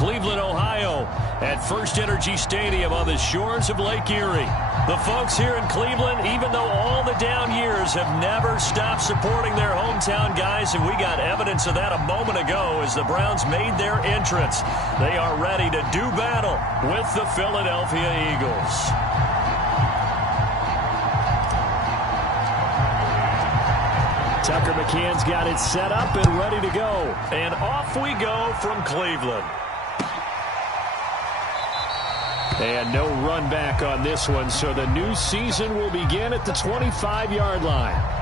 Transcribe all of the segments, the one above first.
Cleveland, Ohio, at First Energy Stadium on the shores of Lake Erie. The folks here in Cleveland, even though all the down years, have never stopped supporting their hometown guys, and we got evidence of that a moment ago as the Browns made their entrance. They are ready to do battle with the Philadelphia Eagles. Tucker McCann's got it set up and ready to go. And off we go from Cleveland. And no run back on this one, so the new season will begin at the 25-yard line.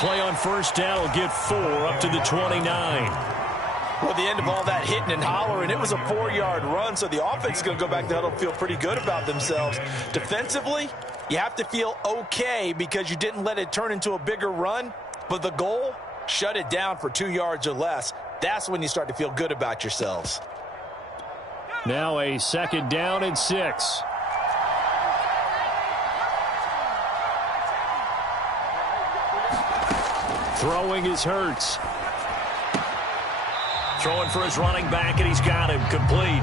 Play on first down will get 4 up to the 29. Well, the end of all that hitting and hollering, it was a 4-yard run, so the offense is going to go back to huddle and feel pretty good about themselves. Defensively, you have to feel okay because you didn't let it turn into a bigger run, but the goal, shut it down for 2 yards or less. That's when you start to feel good about yourselves. Now a second down and 6. Throwing is Hurts. Throwing for his running back, and he's got him complete.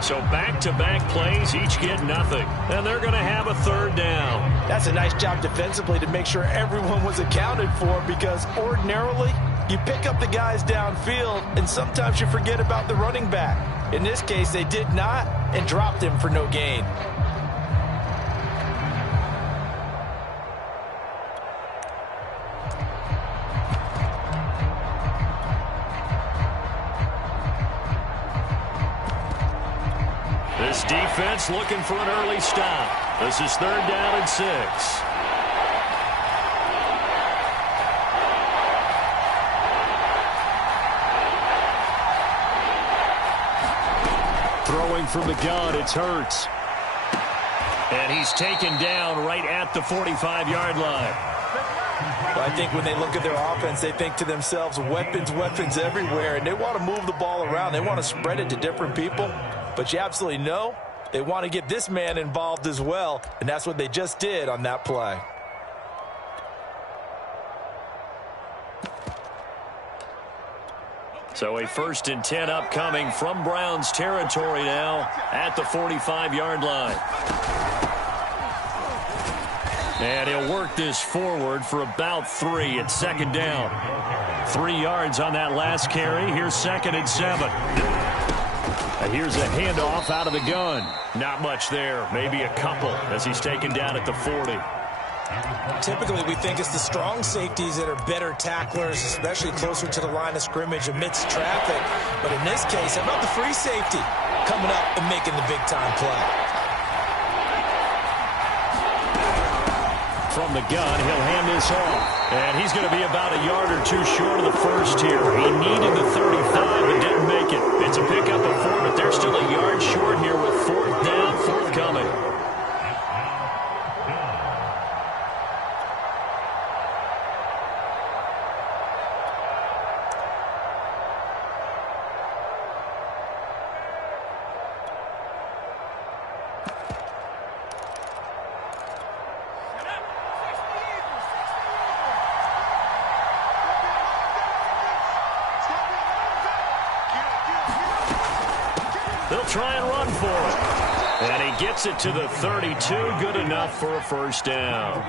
So back-to-back plays, each get nothing. And they're going to have a third down. That's a nice job defensively to make sure everyone was accounted for, because ordinarily you pick up the guys downfield, and sometimes you forget about the running back. In this case, they did not and dropped him for no gain. This defense looking for an early stop. This is third down and 6. Throwing from the gun, it's Hurts. And he's taken down right at the 45-yard line. Well, I think when they look at their offense, they think to themselves, weapons, weapons everywhere, and they want to move the ball around. They want to spread it to different people. But you absolutely know they want to get this man involved as well, and that's what they just did on that play. So a 1st and 10 upcoming from Browns territory now at the 45-yard line. And he'll work this forward for about 3 at second down. 3 yards on that last carry. Here's 2nd and 7. And here's a handoff out of the gun. Not much there, maybe a couple as he's taken down at the 40. Typically, we think it's the strong safeties that are better tacklers, especially closer to the line of scrimmage amidst traffic. But in this case, how about the free safety coming up and making the big-time play? From the gun, he'll hand this off. And he's going to be about a yard or 2 short of the first here. He needed the 35 but didn't make it. It's a pickup of 4, but they're still a yard short here with 4th down, forthcoming. They'll try and run for it. And he gets it to the 32. Good enough for a 1st down.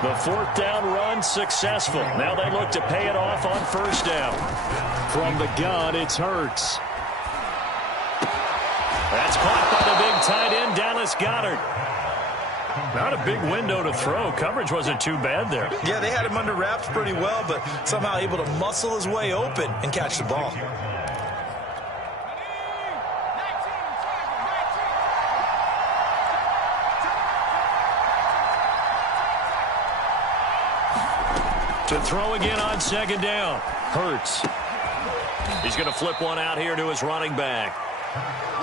The 4th down run successful. Now they look to pay it off on 1st down. From the gun, it's Hurts. That's caught by the big tight end, Dallas Goedert. Not a big window to throw. Coverage wasn't too bad there. Yeah, they had him under wraps pretty well, but somehow able to muscle his way open and catch the ball. To throw again on 2nd down. Hurts. He's going to flip one out here to his running back.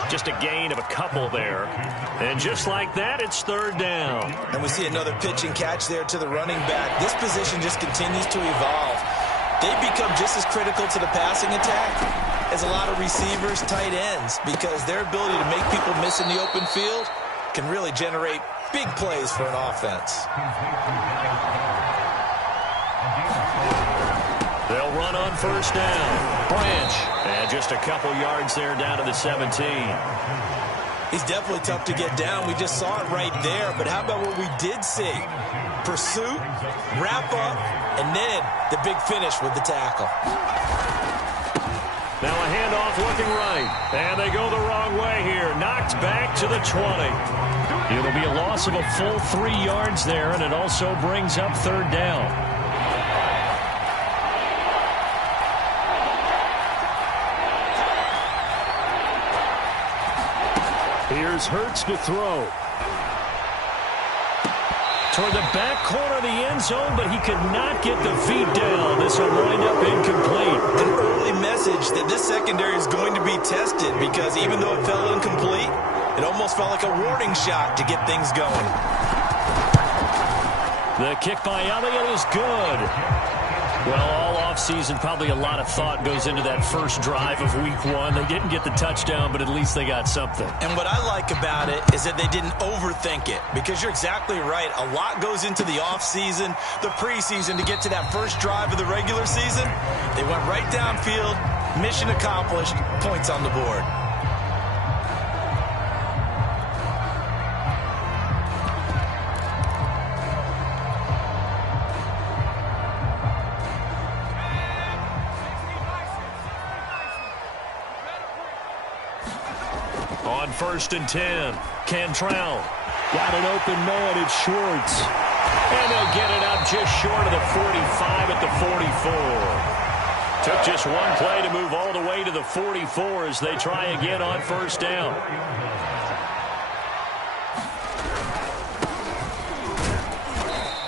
Just a gain of a couple there. And just like that, it's third down. And we see another pitch and catch there to the running back. This position just continues to evolve. They become just as critical to the passing attack as a lot of receivers, tight ends, because their ability to make people miss in the open field can really generate big plays for an offense. They'll run on first down. Branch. And just a couple yards there down to the 17. He's definitely tough to get down. We just saw it right there. But how about what we did see? Pursuit, wrap up, and then the big finish with the tackle. Now a handoff looking right. And they go the wrong way here. Knocked back to the 20. It'll be a loss of a full 3 yards there, and it also brings up third down. Here's Hurts to throw. Toward the back corner of the end zone, but he could not get the feet down. This will wind up incomplete. An early message that this secondary is going to be tested, because even though it fell incomplete, it almost felt like a warning shot to get things going. The kick by Elliott is good. Well, all offseason, probably a lot of thought goes into that first drive of week 1. They didn't get the touchdown, but at least they got something. And what I like about it is that they didn't overthink it, because you're exactly right. A lot goes into the offseason, the preseason, to get to that first drive of the regular season. They went right downfield, mission accomplished, points on the board. First and 10. Cantrell got an open man. It's Schwartz. And they'll get it up just short of the 45 at the 44. Took just one play to move all the way to the 44 as they try again on first down.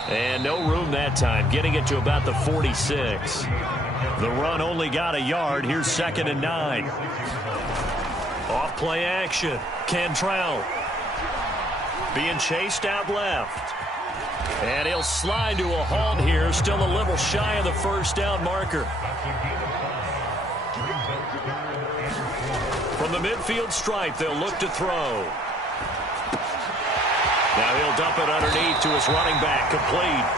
And no room that time, getting it to about the 46. The run only got a yard. Here's 2nd and 9. Off play action. Cantrell being chased out left. And he'll slide to a halt here. Still a little shy of the first down marker. From the midfield stripe, they'll look to throw. Now he'll dump it underneath to his running back. Complete.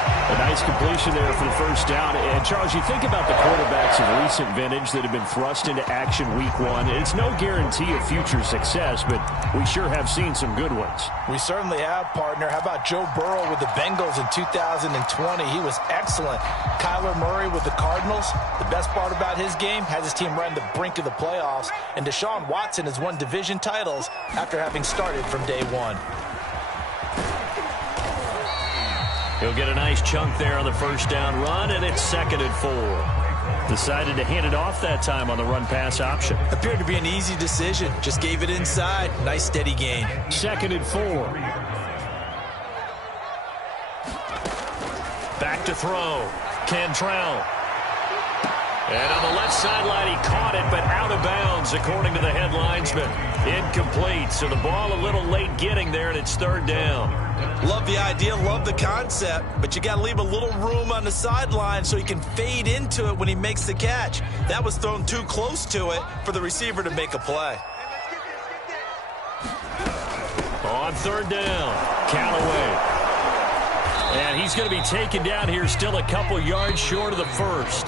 A nice completion there for the first down. And, Charles, you think about the quarterbacks of recent vintage that have been thrust into action week 1. It's no guarantee of future success, but we sure have seen some good ones. We certainly have, partner. How about Joe Burrow with the Bengals in 2020? He was excellent. Kyler Murray with the Cardinals. The best part about his game, has his team right on the brink of the playoffs. And Deshaun Watson has won division titles after having started from day 1. He'll get a nice chunk there on the first down run, and it's 2nd and 4. Decided to hand it off that time on the run-pass option. Appeared to be an easy decision. Just gave it inside. Nice steady gain. 2nd and 4. Back to throw. Cantrell. And on the left sideline, he caught it, but out of bounds, according to the head linesman. Incomplete, so the ball a little late getting there, and it's 3rd down. Love the idea, love the concept, but you got to leave a little room on the sideline so he can fade into it when he makes the catch. That was thrown too close to it for the receiver to make a play. On 3rd down, Callaway. And he's going to be taken down here, still a couple yards short of the first.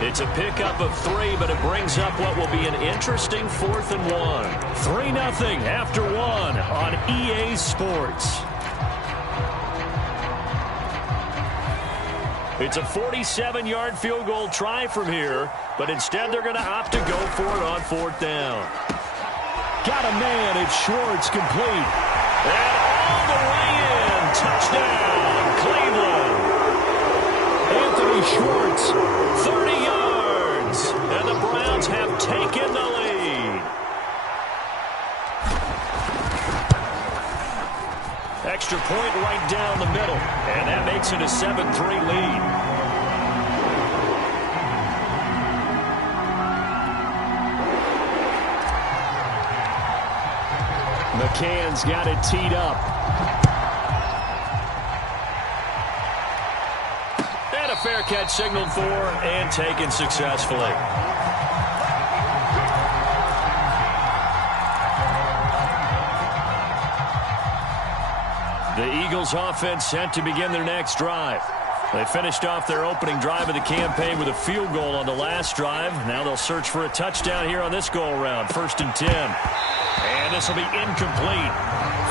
It's a pickup of 3, but it brings up what will be an interesting 4th and 1. 3-0 after 1 on EA Sports. It's a 47-yard field goal try from here, but instead they're going to opt to go for it on 4th down. Got a man. It's Schwartz, complete. And all the way in. Touchdown, Cleveland. Anthony Schwartz, 30 yards, and the Browns have taken the lead. Extra point right down the middle, and that makes it a 7-3 lead. McCann's got it teed up. And a fair catch signaled for and taken successfully. The Eagles offense set to begin their next drive. They finished off their opening drive of the campaign with a field goal on the last drive. Now they'll search for a touchdown here on this go-around. 1st and 10. And this will be incomplete.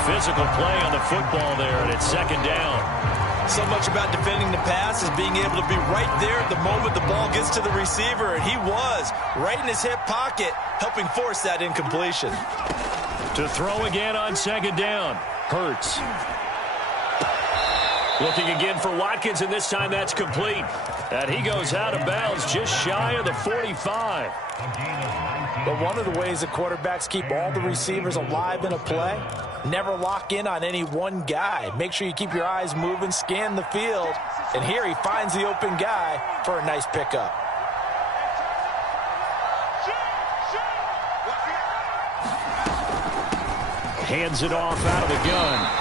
Physical play on the football there, and it's 2nd down. So much about defending the pass is being able to be right there at the moment the ball gets to the receiver, and he was right in his hip pocket, helping force that incompletion. To throw again on 2nd down. Hurts. Looking again for Watkins, and this time that's complete. And he goes out of bounds just shy of the 45. But one of the ways the quarterbacks keep all the receivers alive in a play, never lock in on any one guy. Make sure you keep your eyes moving, scan the field. And here he finds the open guy for a nice pickup. Hands it off out of the gun.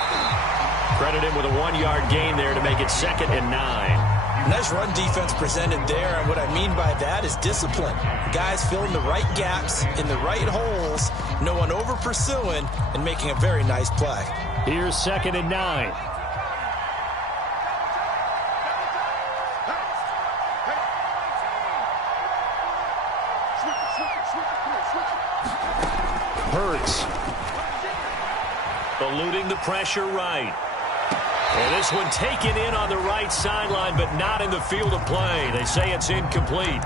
Credit him with a 1-yard gain there to make it 2nd and 9. Nice run defense presented there, and what I mean by that is discipline. Guys filling the right gaps in the right holes, no one over pursuing, and making a very nice play. Here's 2nd and 9. Hurts. Eluding the pressure right. And this one taken in on the right sideline, but not in the field of play. They say it's incomplete.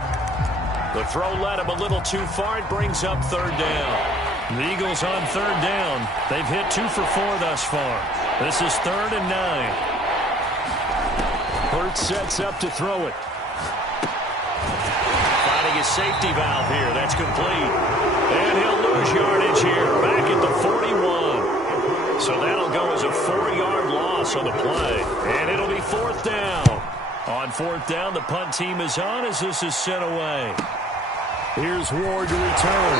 The throw led him a little too far. It brings up 3rd down. The Eagles on 3rd down. They've hit 2 for 4 thus far. This is 3rd and 9. Hurts sets up to throw it. Finding his safety valve here. That's complete. And he'll lose yardage here. Back at the 41. So that'll go as a 4-yard loss on the play. And it'll be 4th down. On 4th down, the punt team is on as this is sent away. Here's Ward to return.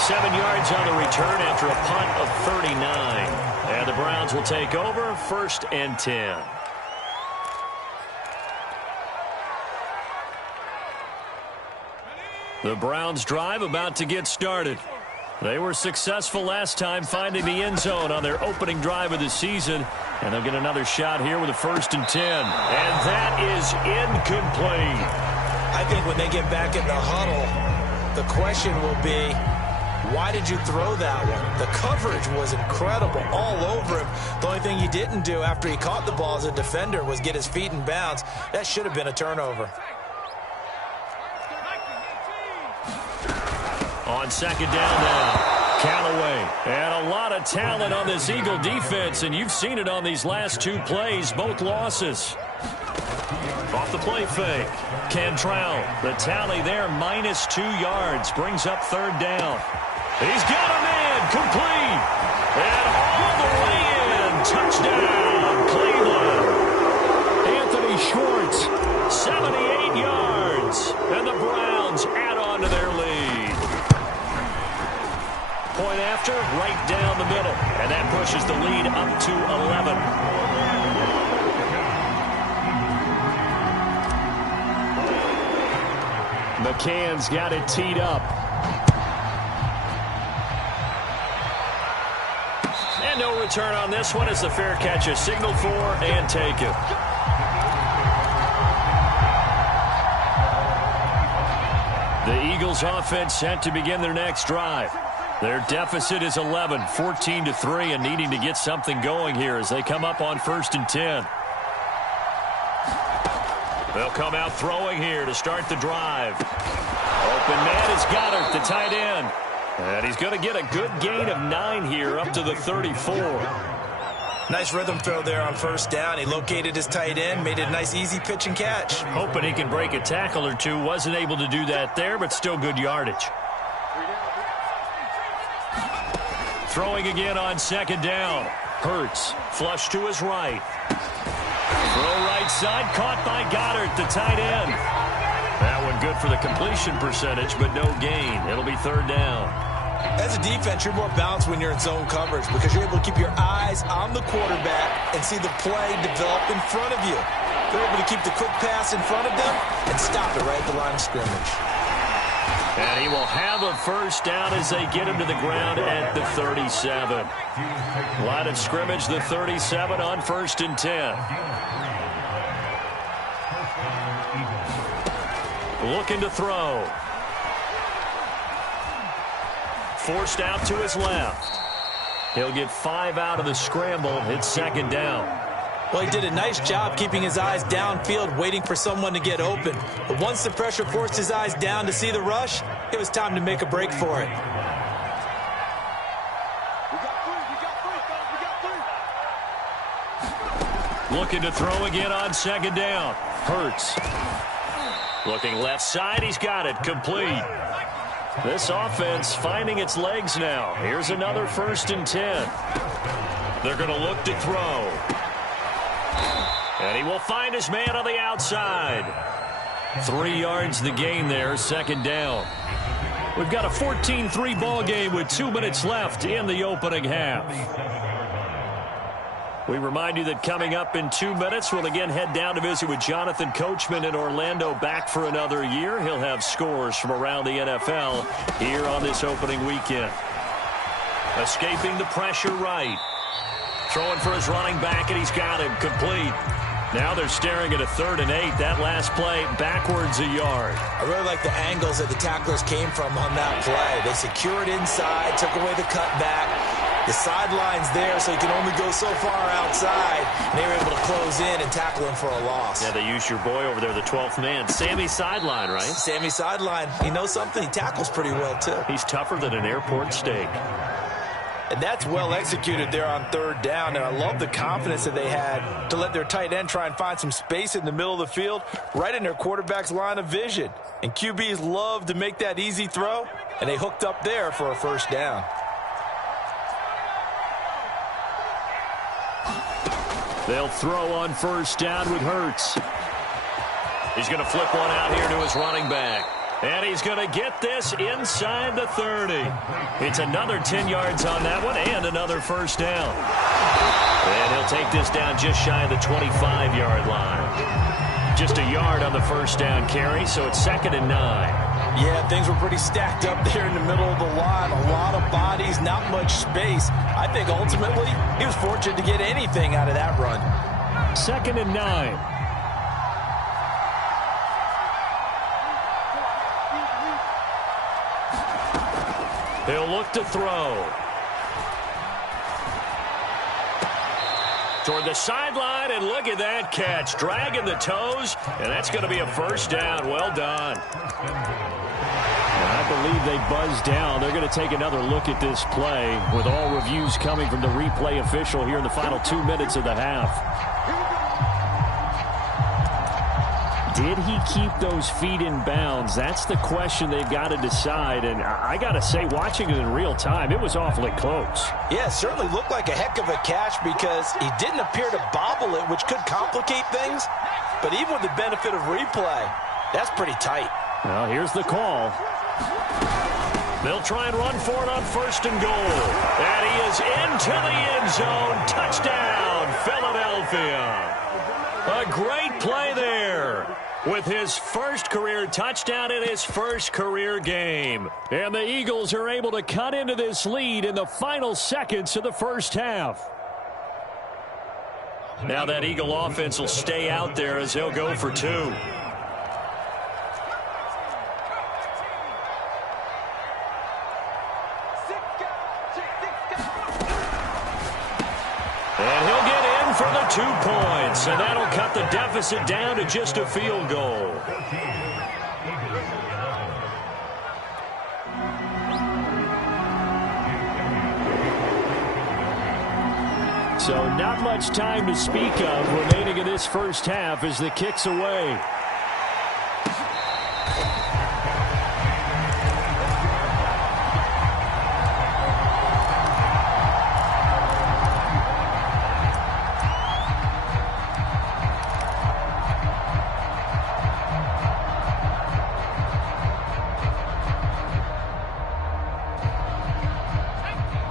7 yards on the return after a punt of 39. And the Browns will take over 1st and 10. The Browns drive about to get started. They were successful last time finding the end zone on their opening drive of the season. And they'll get another shot here with a 1st and 10. And that is incomplete. I think when they get back in the huddle, the question will be, why did you throw that one? The coverage was incredible all over him. The only thing he didn't do after he caught the ball as a defender was get his feet in bounds. That should have been a turnover. On 2nd down now, Callaway. And a lot of talent on this Eagle defense, and you've seen it on these last 2 plays, both losses. Off the play fake. Cantrell, the tally there, -2 yards, brings up 3rd down. He's got a man, complete. And all the way in, touchdown, Cleveland. Anthony Schwartz, 78 yards, and the Browns add on to their lead. Point after, right down the middle. And that pushes the lead up to 11. McCann's got it teed up. And no return on this one as the fair catch is signaled for and taken. The Eagles offense set to begin their next drive. Their deficit is 11, 14-3, and needing to get something going here as they come up on 1st and 10. They'll come out throwing here to start the drive. Open man is Goddard, the tight end. And he's going to get a good gain of 9 here up to the 34. Nice rhythm throw there on 1st down. He located his tight end, made it a nice easy pitch and catch. Hoping he can break a tackle or two. Wasn't able to do that there, but still good yardage. Throwing again on 2nd down. Hurts, flush to his right. Throw right side, caught by Goddard, the tight end. That one good for the completion percentage, but no gain. It'll be 3rd down. As as a defense, you're more balanced when you're in zone coverage because you're able to keep your eyes on the quarterback and see the play develop in front of you. They're able to keep the quick pass in front of them and stop it right at the line of scrimmage. And he will have a first down as they get him to the ground at the 37. Line of scrimmage, the 37 on 1st and 10. Looking to throw. Forced out to his left. He'll get 5 out of the scramble. It's 2nd down. Well, he did a nice job keeping his eyes downfield, waiting for someone to get open. But once the pressure forced his eyes down to see the rush, it was time to make a break for it. Looking to throw again on 2nd down. Hurts. Looking left side. He's got it. Complete. This offense finding its legs now. Here's another 1st and 10. They're going to look to throw. And he will find his man on the outside. 3 yards the gain there, 2nd down. We've got a 14-3 ball game with 2 minutes left in the opening half. We remind you that coming up in 2 minutes, we'll again head down to visit with Jonathan Coachman in Orlando, back for another year. He'll have scores from around the NFL here on this opening weekend. Escaping the pressure right. Throwing for his running back, and he's got him. Complete. Now they're staring at a 3rd and 8. That last play backwards a yard. I really like the angles that the tacklers came from on that play. They secured inside, took away the cutback. The sideline's there, so he can only go so far outside. And they were able to close in and tackle him for a loss. Yeah, they used your boy over there, the 12th man. Sammy Sideline, right? Sammy Sideline. You know something? He tackles pretty well, too. He's tougher than an airport steak. And that's well executed there on 3rd down. And I love the confidence that they had to let their tight end try and find some space in the middle of the field, right in their quarterback's line of vision. And QBs love to make that easy throw, and they hooked up there for a 1st down. They'll throw on 1st down with Hurts. He's going to flip one out here to his running back. And he's going to get this inside the 30. It's another 10 yards on that one and another 1st down. And he'll take this down just shy of the 25-yard line. Just a yard on the 1st down carry, so it's 2nd and 9. Yeah, things were pretty stacked up there in the middle of the line. A lot of bodies, not much space. I think ultimately he was fortunate to get anything out of that run. 2nd and 9. He'll look to throw. Toward the sideline, and look at that catch. Dragging the toes, and that's going to be a 1st down. Well done. And I believe they buzzed down. They're going to take another look at this play with all reviews coming from the replay official here in the final 2 minutes of the half. Did he keep those feet in bounds? That's the question they've got to decide. And I got to say, watching it in real time, it was awfully close. Yeah, it certainly looked like a heck of a catch because he didn't appear to bobble it, which could complicate things. But even with the benefit of replay, that's pretty tight. Well, here's the call. They'll try and run for it on 1st and goal. And he is into the end zone. Touchdown, Philadelphia. A great play there with his first career touchdown in his first career game. And the Eagles are able to cut into this lead in the final seconds of the 1st half. Now that Eagle offense will stay out there as they'll go for 2. And he'll get in for the 2 points, and that'll cut the deficit down to just a field goal. So not much time to speak of remaining in this 1st half as the kick's away.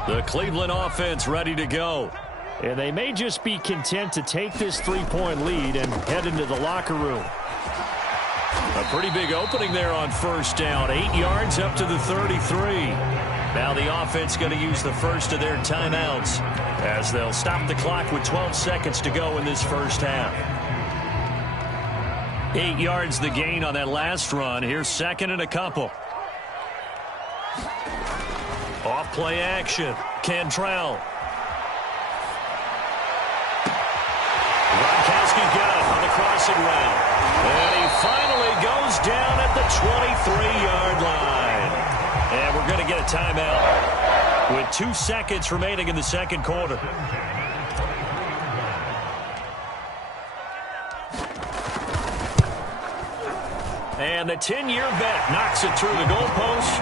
The Cleveland offense ready to go. And they may just be content to take this 3-point lead and head into the locker room. A pretty big opening there on first down. 8 yards up to the 33. Now the offense going to use the first of their timeouts as they'll stop the clock with 12 seconds to go in this first half. 8 yards the gain on that last run. Here's second and a couple. Off play action. Cantrell. Gronkowski got it on the crossing route. And he finally goes down at the 23-yard line. And we're going to get a timeout with 2 seconds remaining in the second quarter. And the 10-year vet knocks it through the goalpost.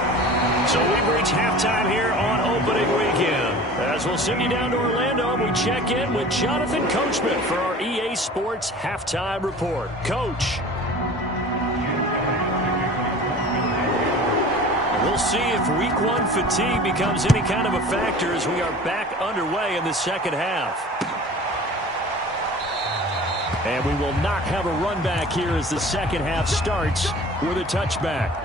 So we've reached halftime here on opening weekend. As we'll send you down to Orlando, we check in with Jonathan Coachman for our EA Sports Halftime Report. Coach. We'll see if week one fatigue becomes any kind of a factor as we are back underway in the second half. And we will not have a run back here as the second half starts with a touchback.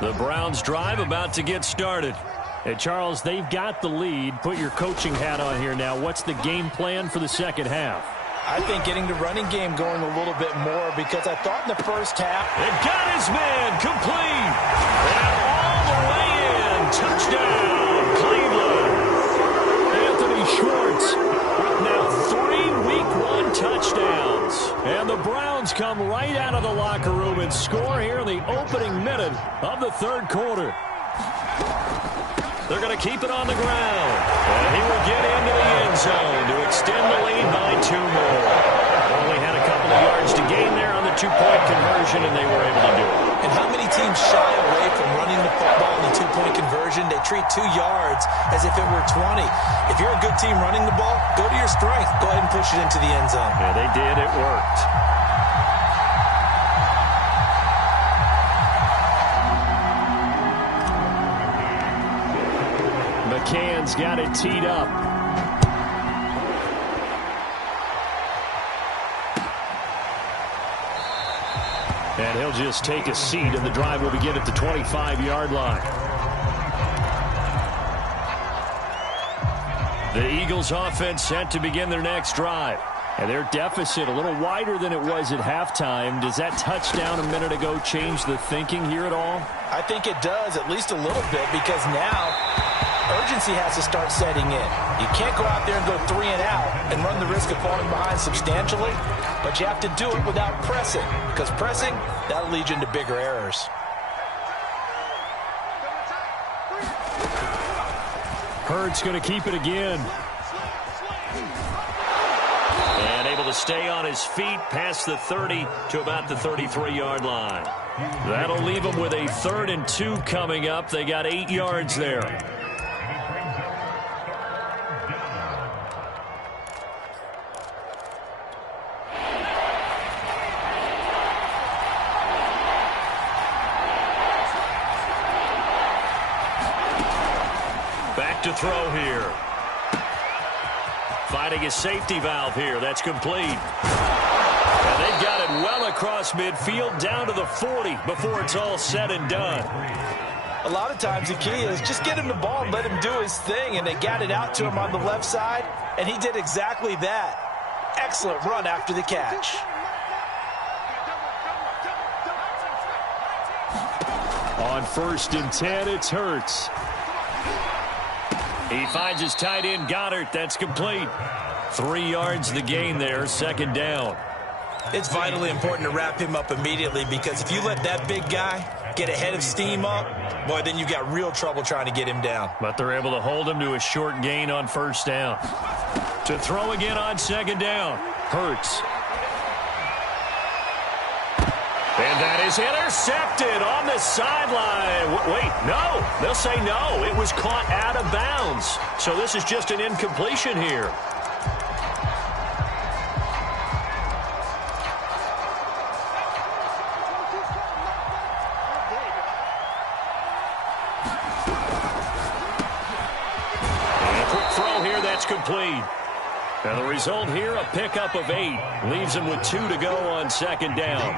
The Browns drive about to get started. Hey, Charles, they've got the lead. Put your coaching hat on here now. What's the game plan for the second half? I think getting the running game going a little bit more because I thought in the first half. It got his man complete. And all the way in. Touchdown, Cleveland. Anthony Schwartz with now 3 week one touchdowns. And the Browns come right out of the locker room and score here in the opening minute of the third quarter. They're going to keep it on the ground. And he will get into the end zone to extend the lead by 2 more. Only had a couple of yards to gain there on the 2-point conversion, and they were able to do it. And how many teams shy away from running the football in the 2-point conversion? They treat 2 yards as if it were 20. If you're a good team running the ball, go to your strength. Go ahead and push it into the end zone. Yeah, they did. It worked. McCann's got it teed up. And he'll just take a seat, and the drive will begin at the 25-yard line. The Eagles offense set to begin their next drive. And their deficit a little wider than it was at halftime. Does that touchdown a minute ago change the thinking here at all? I think it does, at least a little bit, because now urgency has to start setting in. You can't go out there and go 3 and out and run the risk of falling behind substantially, but you have to do it without pressing, because pressing, that'll lead you into bigger errors. Hurts going to keep it again. And able to stay on his feet past the 30 to about the 33-yard line. That'll leave them with a 3rd and 2 coming up. They got 8 yards there. Back to throw here. Finding a safety valve here. That's complete. And they've got it well across midfield down to the 40 before it's all said and done. A lot of times the key is just get him the ball and let him do his thing, and they got it out to him on the left side, and he did exactly that. Excellent run after the catch. On 1st and 10, it's Hurts. He finds his tight end, Goddard. That's complete. 3 yards the gain there, 2nd down. It's vitally important to wrap him up immediately, because if you let that big guy get ahead of steam up, boy, then you got real trouble trying to get him down. But they're able to hold him to a short gain on 1st down. To throw again on 2nd down. Hurts. And that is intercepted on the sideline. Wait, no. They'll say no. It was caught out of bounds. So this is just an incompletion here. And a quick throw here that's complete. And the result here, a pickup of 8. Leaves him with 2 to go on second down.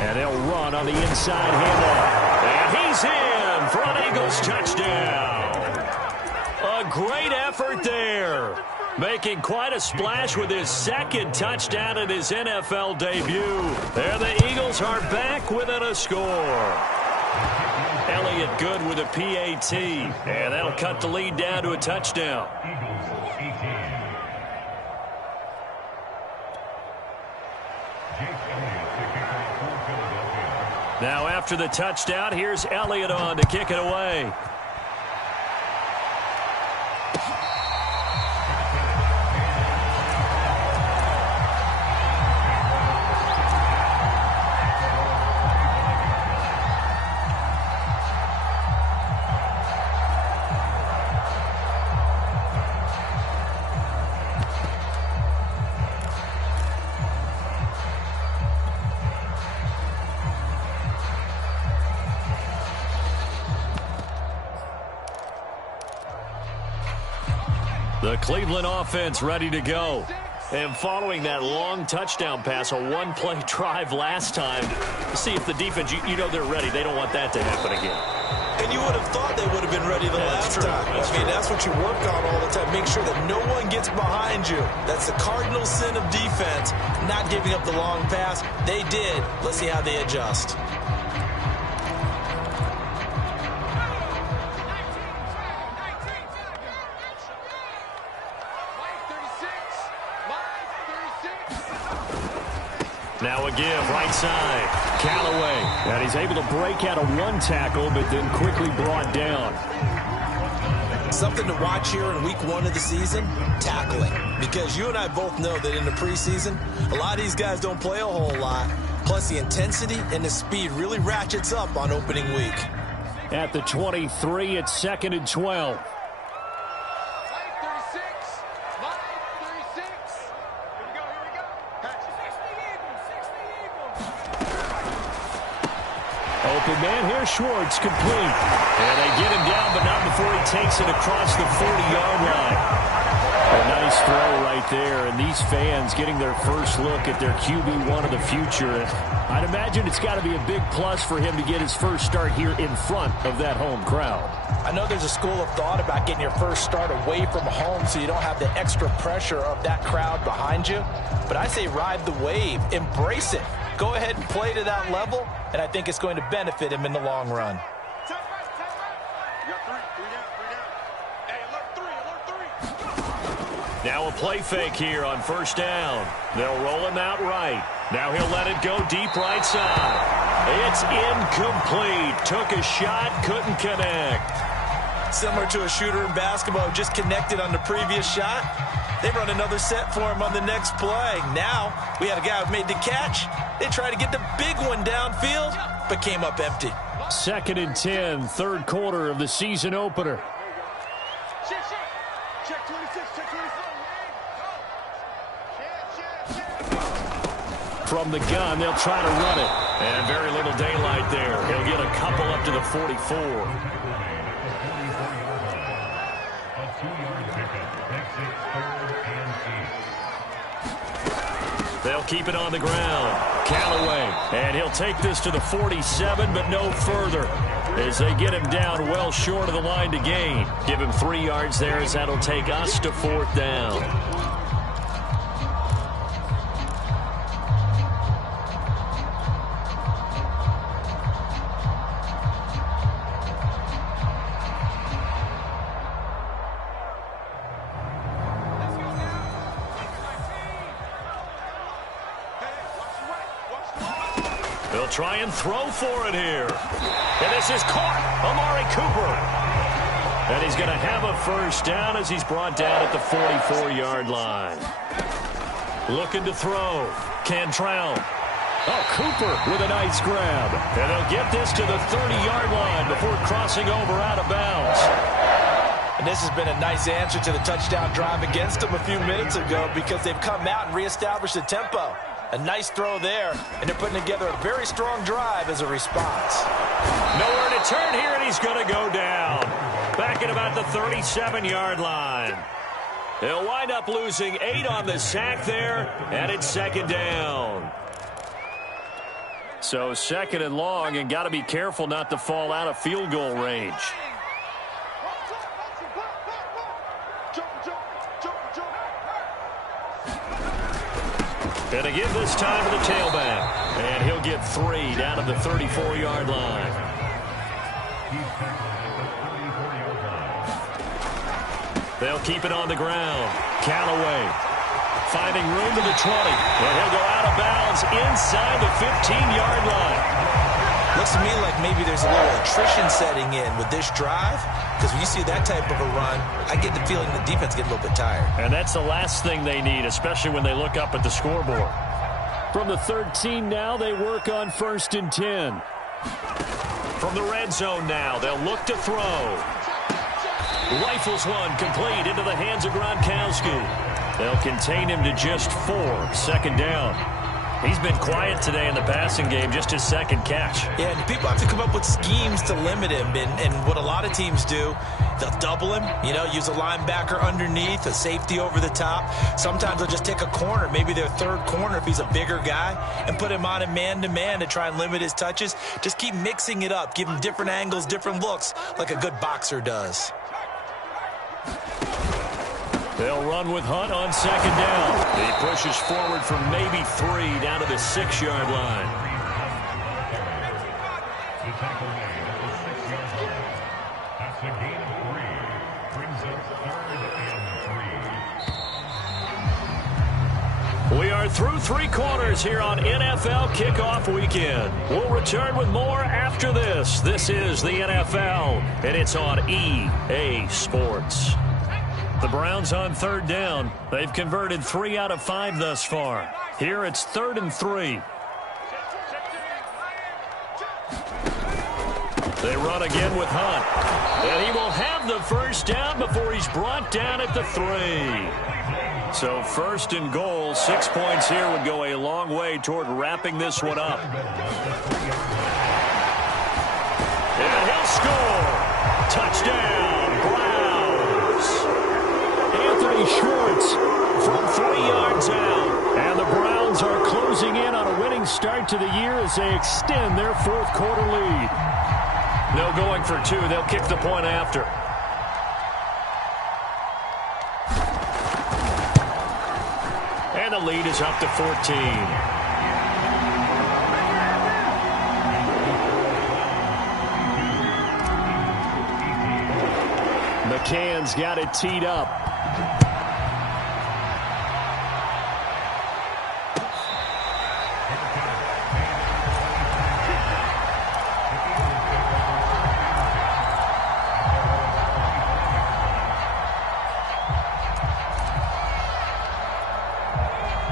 And they'll run on the inside handoff. And he's in for an Eagles touchdown. A great effort there. Making quite a splash with his second touchdown in his NFL debut. There the Eagles are back within a score. Elliott good with a PAT. And that'll cut the lead down to a touchdown. Now after the touchdown, here's Elliott on to kick it away. The Cleveland offense ready to go. And following that long touchdown pass, a one-play drive last time, see if the defense, you know they're ready. They don't want that to happen again. And you would have thought they would have been ready the last time. That's what you work on all the time. Make sure that no one gets behind you. That's the cardinal sin of defense, not giving up the long pass. They did. Let's see how they adjust. Now a give, right side. Callaway. And he's able to break out of one tackle, but then quickly brought down. Something to watch here in week 1 of the season, tackling. Because you and I both know that in the preseason, a lot of these guys don't play a whole lot. Plus the intensity and the speed really ratchets up on opening week. At the 23, it's 2nd and 12. Open man here, Schwartz, complete. And they get him down, but not before he takes it across the 40-yard line. A nice throw right there, and these fans getting their first look at their QB1 of the future. I'd imagine it's got to be a big plus for him to get his first start here in front of that home crowd. I know there's a school of thought about getting your first start away from home so you don't have the extra pressure of that crowd behind you. But I say ride the wave, embrace it. Go ahead and play to that level, and I think it's going to benefit him in the long run. Now a play fake here on first down. They'll roll him out right. Now he'll let it go deep right side. It's incomplete. Took a shot, couldn't connect. Similar to a shooter in basketball who just connected on the previous shot. They run another set for him on the next play. Now we had a guy who made the catch. They tried to get the big one downfield, but came up empty. 2nd and 10, third quarter of the season opener. Check 26, check 24. From the gun, they'll try to run it. And very little daylight there. He'll get a couple up to the 44. They'll keep it on the ground. Callaway. And he'll take this to the 47, but no further. As they get him down well short of the line to gain. Give him 3 yards there as that'll take us to 4th down. They'll try and throw for it here. And this is caught. Amari Cooper. And he's going to have a first down as he's brought down at the 44-yard line. Looking to throw. Cantrell. Oh, Cooper with a nice grab. And they'll get this to the 30-yard line before crossing over out of bounds. And this has been a nice answer to the touchdown drive against them a few minutes ago because they've come out and reestablished the tempo. A nice throw there, and they're putting together a very strong drive as a response. Nowhere to turn here, and he's going to go down. Back at about the 37-yard line. They'll wind up losing 8 on the sack there, and it's second down. So second and long, and got to be careful not to fall out of field goal range. And again this time to the tailback. And he'll get 3 down to the 34-yard line. They'll keep it on the ground. Callaway finding room to the 20. And he'll go out of bounds inside the 15-yard line. Looks to me like maybe there's a little attrition setting in with this drive. Because when you see that type of a run, I get the feeling the defense gets a little bit tired. And that's the last thing they need, especially when they look up at the scoreboard. From the 13 now, they work on 1st and 10. From the red zone now, they'll look to throw. Rifles one complete into the hands of Gronkowski. They'll contain him to just 4. Second down. He's been quiet today in the passing game, just his second catch. Yeah, and people have to come up with schemes to limit him. And what a lot of teams do, they'll double him, use a linebacker underneath, a safety over the top. Sometimes they'll just take a corner, maybe their third corner if he's a bigger guy, and put him on a man-to-man to try and limit his touches. Just keep mixing it up, give him different angles, different looks, like a good boxer does. They'll run with Hunt on second down. He pushes forward from maybe 3 down to the 6-yard line. We are through 3 quarters here on NFL Kickoff Weekend. We'll return with more after this. This is the NFL, and it's on EA Sports. The Browns on third down. They've converted 3 out of 5 thus far. Here it's 3rd and 3. They run again with Hunt. And he will have the first down before he's brought down at the 3. So 1st and goal, 6 points here would go a long way toward wrapping this one up. And he'll score. Touchdown, Browns. Anthony Schwartz from 3 yards out. And the Browns are closing in on a winning start to the year as they extend their 4th quarter lead. No going for 2. They'll kick the point after. And the lead is up to 14. McCann's got it teed up.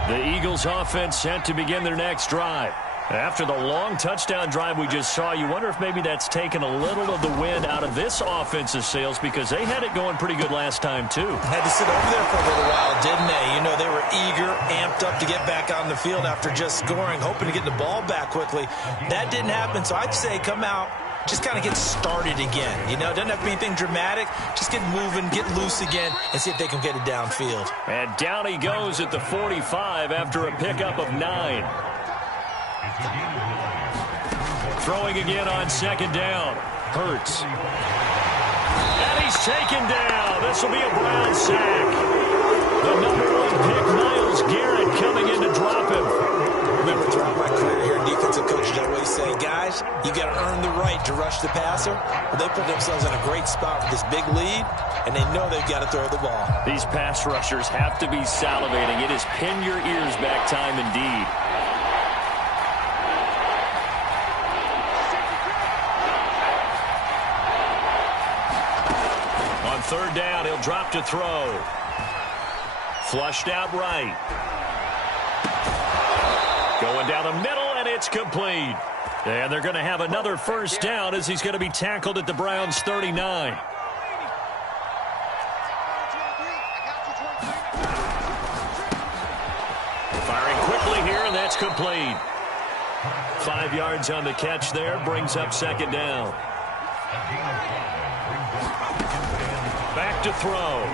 The Eagles offense set to begin their next drive. After the long touchdown drive we just saw, you wonder if maybe that's taken a little of the wind out of this offensive sails because they had it going pretty good last time, too. Had to sit over there for a little while, didn't they? They were eager, amped up to get back on the field after just scoring, hoping to get the ball back quickly. That didn't happen, so I'd say come out, just kind of get started again. Doesn't have to be anything dramatic. Just get moving, get loose again, and see if they can get it downfield. And down he goes at the 45 after a pickup of 9. Throwing again on second down. Hurts. And he's taken down. This will be a Brown sack. The #1 pick, Myles Garrett, coming in to drop him. Remember, throughout my career here, defensive coaches always say, guys, you got to earn the right to rush the passer. Well, they put themselves in a great spot with this big lead, and they know they've got to throw the ball. These pass rushers have to be salivating. It is pin your ears back time indeed. On third down, he'll drop to throw. Flushed out right. Going down the middle, And it's complete. And they're going to have another first down as he's going to be tackled at the Browns' 39. Firing quickly here, and that's complete. 5 yards on the catch there, brings up second down. Back to throw.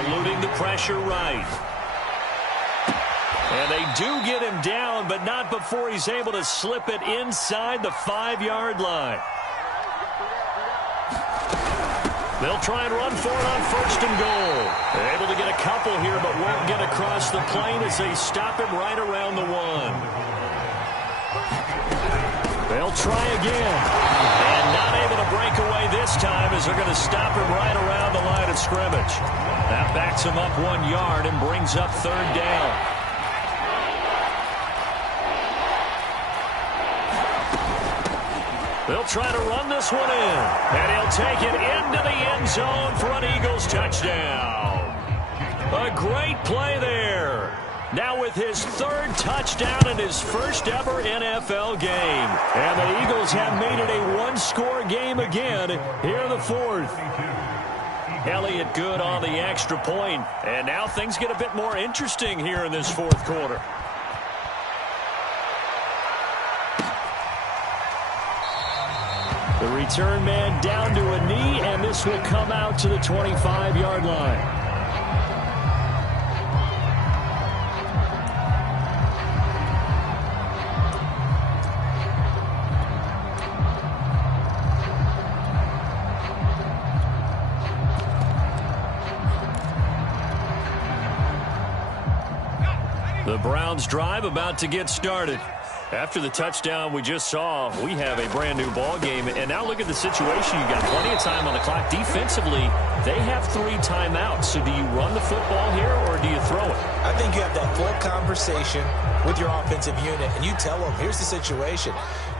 Eluding the pressure right. And they do get him down, but not before he's able to slip it inside the 5-yard line. They'll try and run for it on first and goal. They're able to get a couple here, but won't get across the plane as they stop him right around the 1. They'll try again. And not able to break away this time as they're going to stop him right around the line of scrimmage. That backs him up 1 yard and brings up third down. They'll try to run this one in. And he'll take it into the end zone for an Eagles touchdown. A great play there. Now with his third touchdown in his first ever NFL game. And the Eagles have made it a one-score game again here in the fourth. Elliott good on the extra point. And now things get a bit more interesting here in this fourth quarter. The return man down to a knee, and this will come out to the 25-yard line. The Browns drive about to get started. After the touchdown we just saw, we have a brand new ball game. And now look at the situation. You've got plenty of time on the clock. Defensively, they have 3 timeouts. So do you run the football here or do you throw it? I think you have that full conversation with your offensive unit, and you tell them, here's the situation.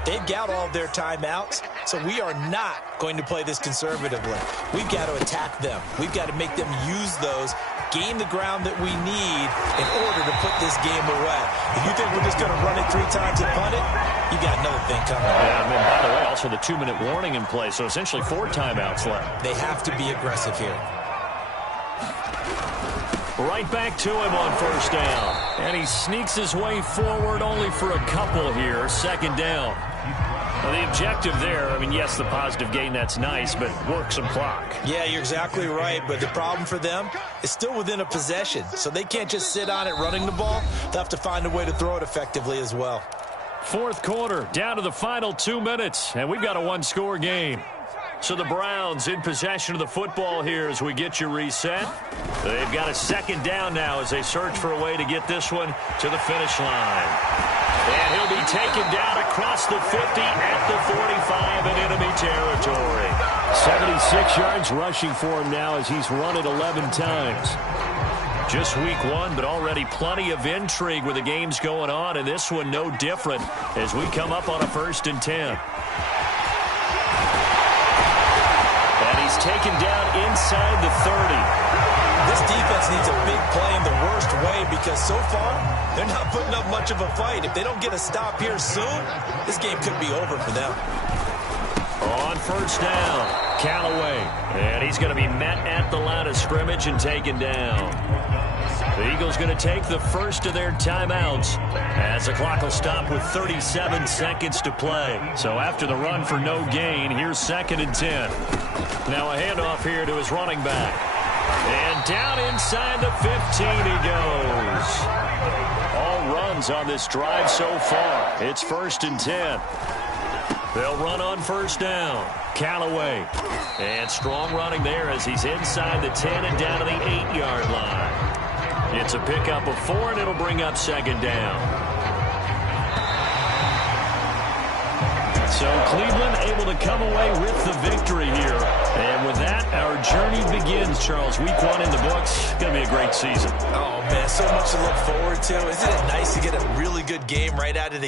They've got all of their timeouts, so we are not going to play this conservatively. We've got to attack them. We've got to make them use those, gain the ground that we need in order to put this game away. If you think we're just going to run it 3 times and punt it, you got another thing coming. Yeah, I mean, by the way, also the 2-minute warning in play, so essentially 4 timeouts left. They have to be aggressive here. Right back to him on first down. And he sneaks his way forward only for a couple here. Second down. Well, the objective there, I mean, yes, the positive gain, that's nice, but work some clock. Yeah, you're exactly right, but the problem for them is still within a possession, so they can't just sit on it running the ball. They'll have to find a way to throw it effectively as well. Fourth quarter, down to the final 2 minutes, and we've got a one-score game. So the Browns in possession of the football here as we get you reset. They've got a second down now as they search for a way to get this one to the finish line. And he'll be taken down across the 50 at the 45 in enemy territory. 76 yards rushing for him now as he's run it 11 times. Just week 1, but already plenty of intrigue with the games going on, and this one no different as we come up on a 1st and 10. And he's taken down inside the 30. This defense needs a big play in the worst way because so far they're not putting up much of a fight. If they don't get a stop here soon, this game could be over for them. On first down, Callaway. And he's going to be met at the line of scrimmage and taken down. The Eagles going to take the first of their timeouts as the clock will stop with 37 seconds to play. So after the run for no gain, here's 2nd and 10. Now a handoff here to his running back. And down inside the 15 he goes. All runs on this drive so far. It's 1st and 10. They'll run on first down. Callaway. And strong running there as he's inside the 10 and down to the 8-yard line. It's a pickup of 4, and it'll bring up second down. So Cleveland able to come away with the victory here. And with that, our journey begins, Charles. Week 1 in the books. Going to be a great season. Oh, man, so much to look forward to. Isn't it nice to get a really good game right out of the